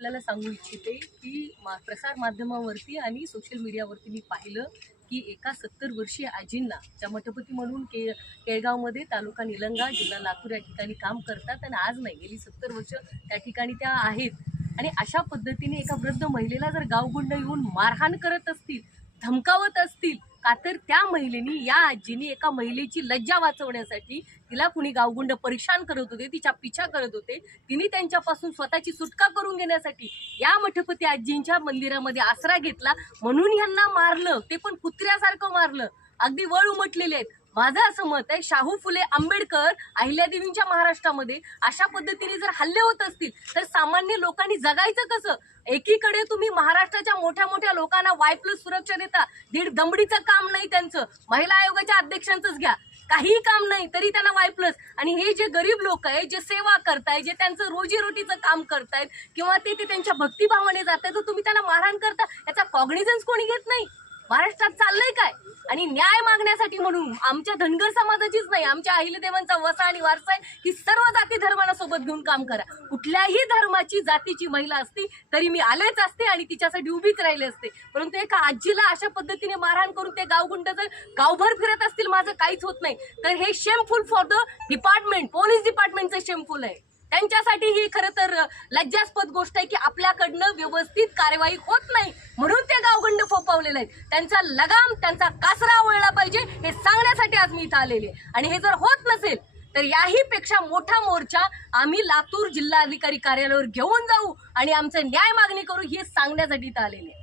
आपल्याला सांगू इच्छिते की मा प्रसार माध्यमावरती आणि सोशल मीडियावरती मी पाहिलं की एका सत्तर वर्षीय आजींना ज्या मठपती म्हणून के केळगावमध्ये तालुका निलंगा जिल्हा लातूर या ठिकाणी काम करतात आणि आज नाही गेली सत्तर वर्ष त्या ठिकाणी त्या आहेत. आणि अशा पद्धतीने एका वृद्ध महिलेला जर गावगुंड येऊन मारहाण करत असतील धमकावत असतील का तर त्या महिलेनी या आजीनी एका महिलेची लज्जा वाचवण्यासाठी तिला कुणी गावगुंड परेशान करत होते तिच्या पिछा करत होते तिने त्यांच्यापासून स्वतःची सुटका करून घेण्यासाठी या मठपती आजींच्या मंदिरामध्ये आसरा घेतला. म्हणून ह्यांना मारलं ते पण कुत्र्यासारखं मारलं. अगदी वळ उमटलेले आहेत. माझं असं मत आहे शाहू फुले आंबेडकर अहिल्यादेवींच्या महाराष्ट्रामध्ये अशा पद्धतीने जर हल्ले होत असतील तर सामान्य लोकांनी जगायचं कसं? एकीकडे तुम्ही महाराष्ट्राच्या मोठ्या मोठ्या लोकांना वाय प्लस सुरक्षा देता दीड दमडीचं काम नाही त्यांचं. महिला आयोगाच्या अध्यक्षांचंच घ्या. काहीही काम नाही तरी त्यांना वाय प्लस आणि हे जे गरीब लोक आहे जे सेवा करताय जे त्यांचं रोजीरोटीचं काम करतायत किंवा ते ते त्यांच्या भक्तिभावाने जात आहेत तर तुम्ही त्यांना मारहाण करता. याचा कॉग्निझन्स कोणी घेत नाही? महाराष्ट्रात चाललंय काय? आणि न्याय मागण्यासाठी म्हणून आमच्या धनगर समाजाचीच नाही आमच्या अहिलदेवांचा वसा आणि वारसा आहे की सर्व जाती धर्म सोबत घेऊन काम करा. कुठल्याही धर्माची जातीची महिला असती तरी मी आलेच असते आणि तिच्यासाठी उभीच राहिले असते. परंतु एका आजीला अशा पद्धतीने मारहाण करून ते गावगुंड जर गावभर फिरत असतील माझं काहीच होत नाही. तर हे shameful for the department police डिपार्टमेंटचं shameful आहे. त्यांच्यासाठी ही खरं तर लज्जास्पद गोष्ट आहे की आपल्याकडनं व्यवस्थित कार्यवाही होत नाही. म्हणून ते गावगंड फोपावलेले आहेत. त्यांचा लगाम त्यांचा कासरा वळला पाहिजे हे सांगण्यासाठी आज मी इथं आलेले आहे. आणि हे जर होत नसेल तर याही पेक्षा मोठा मोर्चा आम्ही लातूर जिल्हाधिकारी कार्यालयावर घेऊन जाऊ आणि आमचं न्याय मागणी करू हे सांगण्यासाठी इथं आलेले आहे.